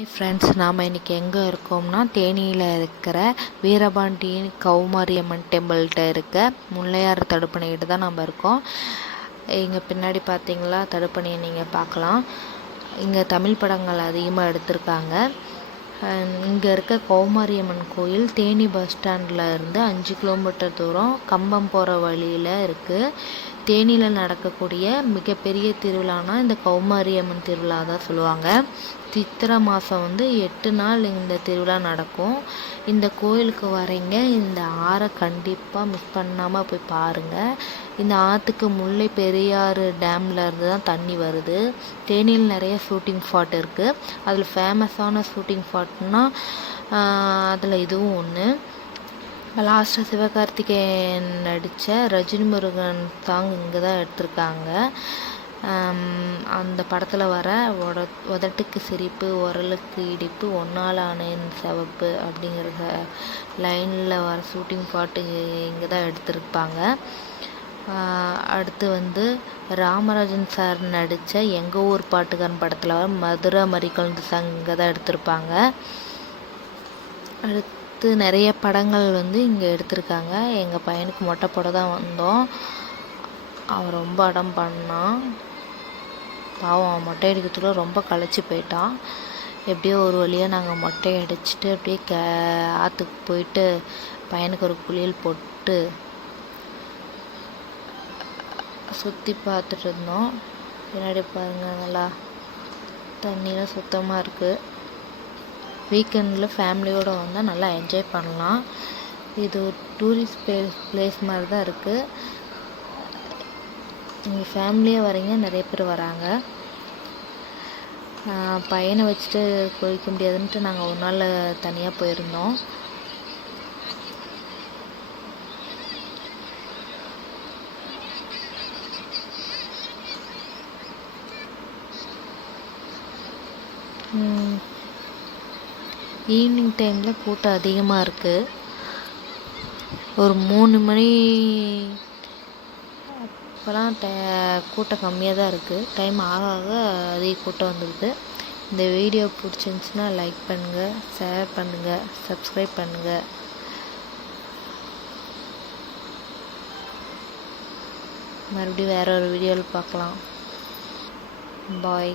Hi friends நாம் இன்றைக்கி எங்கே இருக்கோம்னா தேனியில் இருக்கிற வீரபாண்டியின் கௌமாரியம்மன் டெம்பிள்கிட்ட இருக்க முல்லையார் தடுப்பணைகிட்ட தான் நம்ம இருக்கோம். இங்கே பின்னாடி பார்த்தீங்களா தடுப்பணையை நீங்கள் பார்க்கலாம். இங்கே தமிழ் படங்கள் அதிகமாக எடுத்திருக்காங்க. இங்கே இருக்க கௌமாரியம்மன் கோயில் தேனி பஸ் ஸ்டாண்டில் இருந்து அஞ்சு கிலோமீட்டர் தூரம் கம்பம் போகிற வழியில் இருக்குது தேனியில் நடக்கக்கூடிய மிகப்பெரிய திருவிழானா இந்த கௌமாரியம்மன் திருவிழா தான் சொல்லுவாங்க. சித்திரை மாதம் வந்து எட்டு நாள் இந்த திருவிழா நடக்கும். இந்த கோயிலுக்கு வரீங்க இந்த ஆறை கண்டிப்பாக மிஸ் பண்ணாமல் போய் பாருங்கள் இந்த ஆற்றுக்கு முல்லை பெரியாறு டேமில் இருந்து தான் தண்ணி வருது. தேனியில் நிறைய ஷூட்டிங் ஸ்பாட் இருக்குது அதில் ஃபேமஸான ஷூட்டிங் அப்படின்னா அதில் இதுவும் ஒன்று லாஸ்ட்டாக சிவகார்த்திகேயன் நடித்த ரஜினி முருகன் சாங் இங்கே தான் எடுத்திருக்காங்க அந்த படத்தில் வர உட உதட்டுக்கு சிரிப்பு உரலுக்கு இடிப்பு ஒன்றால் ஆனேன் சிவப்பு அப்படிங்கிற லைனில் வர ஷூட்டிங் பாட்டு இங்கே தான் எடுத்திருப்பாங்க. அடுத்து வந்து ராமராஜன் சார் நடித்த எங்கள் ஊர் பாட்டுக்காரன் படத்தில் மதுரை மறிக்கொழுந்து சாங் இங்கே தான் எடுத்திருப்பாங்க. அடுத்து நிறைய படங்கள் வந்து இங்கே எடுத்திருக்காங்க. எங்கள் பையனுக்கு மொட்டை போட தான் வந்தோம். அவன் ரொம்ப அடம் பண்ணான். பாவம் அவன் மொட்டை அடிக்கிறதுக்குள்ள ரொம்ப களைச்சி போயிட்டான். எப்படியோ ஒரு வழியாக நாங்கள் மொட்டை அடிச்சுட்டு அப்படியே க ஆற்றுக்கு போயிட்டு பையனுக்கு ஒரு குளியல் போட்டு சுற்றி பார்த்துட்டு இருந்தோம் பின்னாடி பாருங்கள் நல்லா தண்ணியெலாம் சுத்தமாக இருக்குது வீக்கெண்டில் ஃபேமிலியோடு வந்தால் நல்லா என்ஜாய் பண்ணலாம். இது ஒரு டூரிஸ்ட் பிளேஸ் பிளேஸ் மாதிரி தான் இருக்குது நீங்கள் ஃபேமிலியாக வரீங்க நிறைய பேர் வராங்க. பையனை வச்சுட்டு குளிக்க முடியாதுன்ட்டு நாங்கள் ஒரு நாள் தனியாக போயிருந்தோம். ஈவினிங் டைமில் கூட்டம் அதிகமாக இருக்குது ஒரு மூணு மணி அப்போலாம் ட கூட்டம் கம்மியாக தான் இருக்குது டைம் ஆக ஆக அதிக கூட்டம் வந்துடுது இந்த வீடியோ பிடிச்சிருந்துச்சின்னா லைக் பண்ணுங்கள் ஷேர் பண்ணுங்கள் சப்ஸ்கிரைப் பண்ணுங்கள் மறுபடியும் வேறு ஒரு வீடியோவில் பார்க்கலாம். பாய்